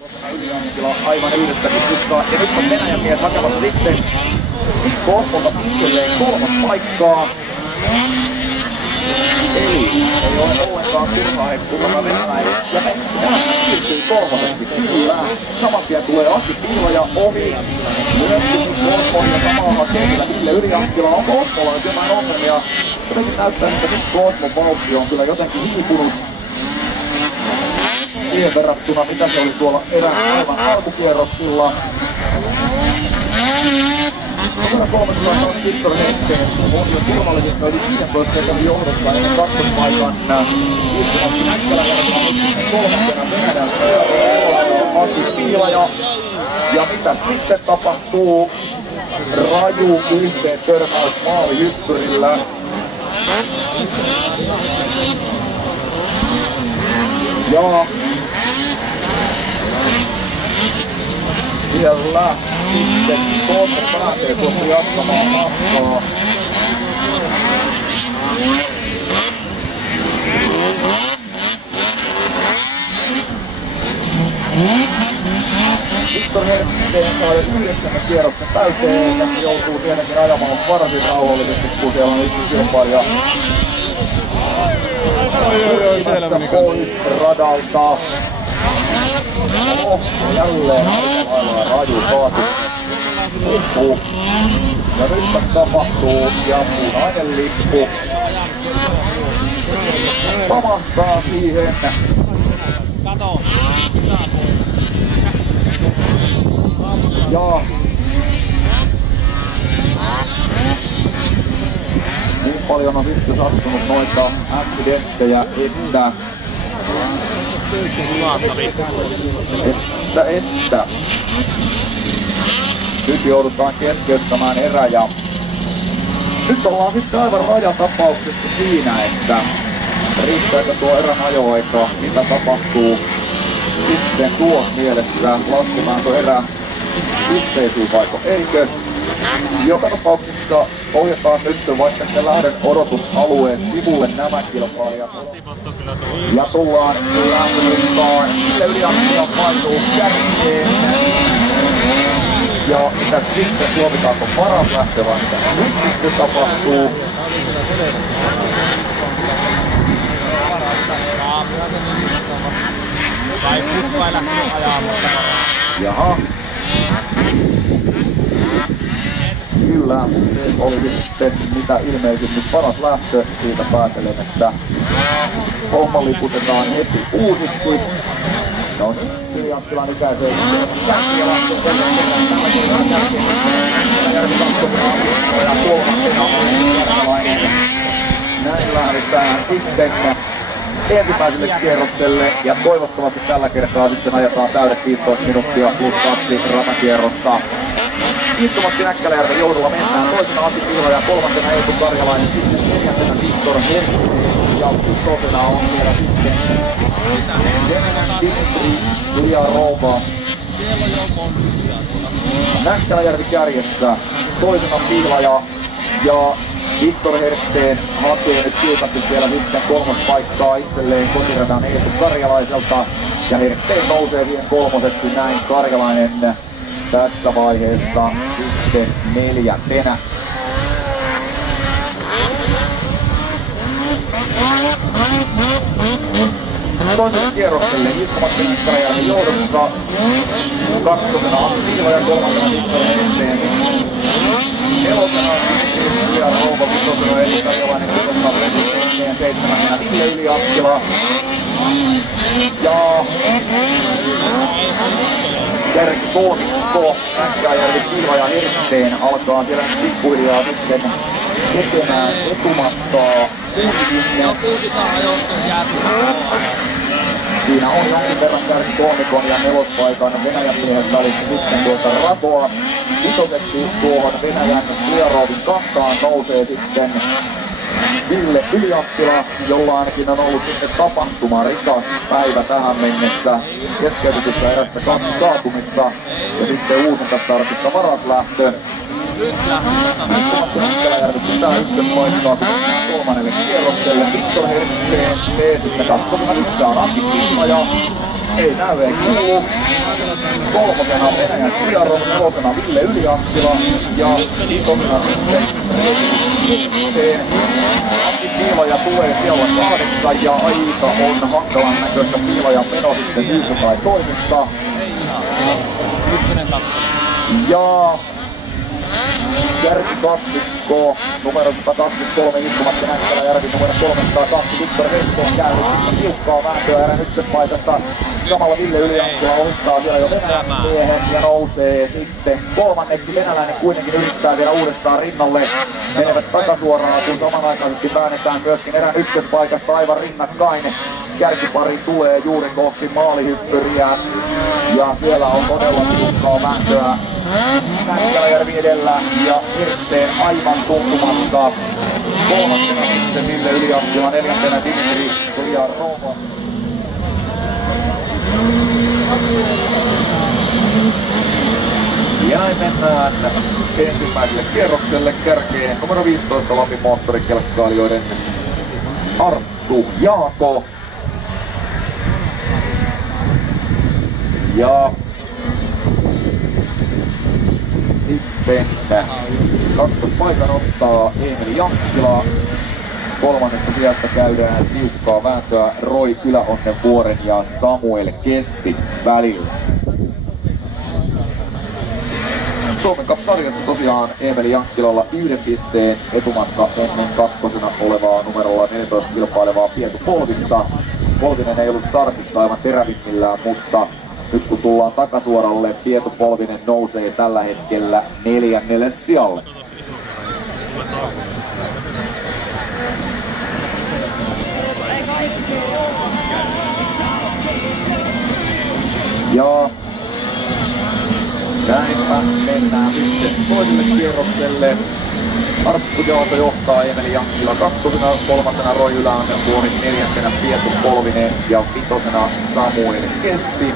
Ylianttila aivan yhdestäkin puskaa. Ja nyt on Venäjän mies hakemassa sitten Kosmolta itselleen 3. paikkaa. Eli ei ole ollenkaan turhaa heppuilla venäläinen. Ja Venäjän siirtyy 3. Kyllä. Saman tien tulee Aki Piiloja ohi. Myöskin Kosmo ja samaa hakee kyllä Ville Ylianttila. On Kosmolla nyt jotain ongelmia. Jotenkin näyttää, että nyt Kosmon vauhti on kyllä jotenkin hiipunut siihen verrattuna, mitä se oli tuolla erään aivan alkukierroksilla. Numero 300 on Victor Hesteen. On jo turvallisesti yli 15 sekundin johdossa ennen kakkospaikan. Istumatti Näkkälä verrattuna nyt sitten 3. Venäjän Aki Piilaja. Ja mitä sitten tapahtuu? Raju yhteen törmäys maalihyppyrillä. Ja siellä sitten Kosmo pääsee tuossa jatkamaan matkaa. Victor Hesteen saa jo 9. kierroksen täyteen ja joutuu tietenkin ajamaan varsin rauhallisesti, kun siellä on yksi kilpailija. Oi, siellä meni kanssa. Radalta. Jälleen aika lailla raju kaatu. Ja nyt tapahtuu ja punainen lippu pamahtaa siihen. Kato! Ja niin paljon on sitten sattunut noita accidenttejä, että nyt joudutaan keskeyttämään erä ja nyt ollaan sitten aivan rajatapauksessa siinä, että riittääkö tuo erän ajoaika, mitä tapahtuu sitten tuo mielessä, laskemaan erä pisteisiin vaiko eikö. Joka tapauksessa ohjataan nyt vaikka sitten lähden odotusalueen sivulle nämä kilpailijat. Ja tullaan lähtölistaan. Ville Ylianttila painuu kärkeen. Ja mitä sitten tuomitaanko paras lähtö vai mitä nyt sitten tapahtuu? Vai Kukko ei lähtenyt ajaa, mutta Jaha. Kyllä, oli sitten mitä ilmeisimmin paras lähtö. Siitä päätelen, että homma liputetaan heti uusiksi. No niin, Ylianttilan ikäiseen kärkiä lähtö tälläkin ja kolmantena näin lähdetään sitten ensimmäiselle kierrokselle ja toivottavasti tällä kertaa sitten ajetaan täydet 15 minuuttia plus 2 ratakierrosta. Istumatti Näkkäläjärven johdolla mennään toisena Aki Piiloja ja kolmantena Eetu Karjalainen, sitten neljäntenä Victor Hesteen ja kutosena on vielä sitten Dimitri Ljarova. Näkkäläjärvi kärjessä, toisena Piiloja ja Victor Hesteen hakee nyt tiukasti siellä sitten 3. paikkaa itselleen kotiradan Eetu Karjalaiselta ja Hesteen nousee siihen 3. näin Karjalainen tässä vaiheessa sitten 4. Toiselle kierrokselle Istumatti Näkkäläjärven johdossa kakkosena Aki Piiloja ja kolmantena Victor Hesteen. Nelosena Ljarova, vitosena Eetu Karjalainen, kutosena seitsemäntenä Ville Ylianttila. Ja kärkikoomikko Näkkäläjärvi Piiloja ja Hesteen alkaa siellä pikkuhiljaa sitten tekemään etumatkaa. Siinä on jonkin verran kärkikoomikon ja nelospaikan Venäjän miehen välissä sitten tuolta ratoa. Vitoseksi tuohon Venäjän Ljarovin kahtaan nousee sitten Ville Ylianttila, jolla ainakin on ollut sitten tapahtumarikas päivä tähän mennessä. Keskeytetyssä erässä 2 kaatumista ja sitten uusintastartissa paras lähtö. Istumatti Näkkäläjärvi pitää ykköspaikkaa 3. kierrokselle. Victor Hesteen P sitten kakkosena nyt on Aki Piiloja. Ei näy, ei kuulu. Kolmosena Venäjän Kiaro, nelosena Ville Ylianttila ja vitosena sitten Antti Piiloja tulee siellä 8 ja aika on hankalan näköistä Piilojan meno sitten syystä tai toisesta. Ei ihan. Ykkönen kakkonen. Ja kärkikaksikko numero 123 Istumatta Näkkäläjärvi numero 302 Viktor Henteen käynyt tiukkaa vääntöä erän ykköspaikassa. Samalla Ville Ylianttila ohittaa vielä jo Venäjän miehen ja nousee sitten kolmanneksi. Venäläinen kuitenkin yrittää vielä uudestaan rinnalle. Menevät takasuoraan, kun samanaikaisesti väännetään myöskin erän ykköspaikasta aivan rinnakkain. Kärkipari tulee juuri kohti maalihyppyriä ja siellä on todella tiukkaa vääntöä. Näkkäläjärvi edellä ja Hirteen aivan tuntumassa. Kolmantena sitten Ville Ylianttila, neljäntenä Dimitri Kliarova. Ja näin mennään ensimmäiselle kierrokselle kärkeen numero 15 Lapin moottorikelkkailijoiden Arttu Jaako. Ja sitten kakkospaikan ottaa Eemeli Jankkila. Kolmannesta sijasta käydään tiukkaa vääntöä Roy Yläonnenvuoren ja Samuel Kesti välillä. Suomen Cup-sarjassa tosiaan Eemeli Jankkilalla 1 pisteen etumatka ennen kakkosena olevaa numerolla 14 kilpailevaa Pietu Polvista. Polvinen ei ollut startissa aivan terävimmillään, mutta nyt kun tullaan takasuoralle, Pietu Polvinen nousee tällä hetkellä 4. sijalle. Ja näinpä mennään sitten toiselle kierrokselle. Arttu Jaako johtaa Eemeli Jankkila kakkosena, kolmantena Roy Yläonnenvuori, neljäntenä Pietu Polvinen ja vitosena Samuel Kesti.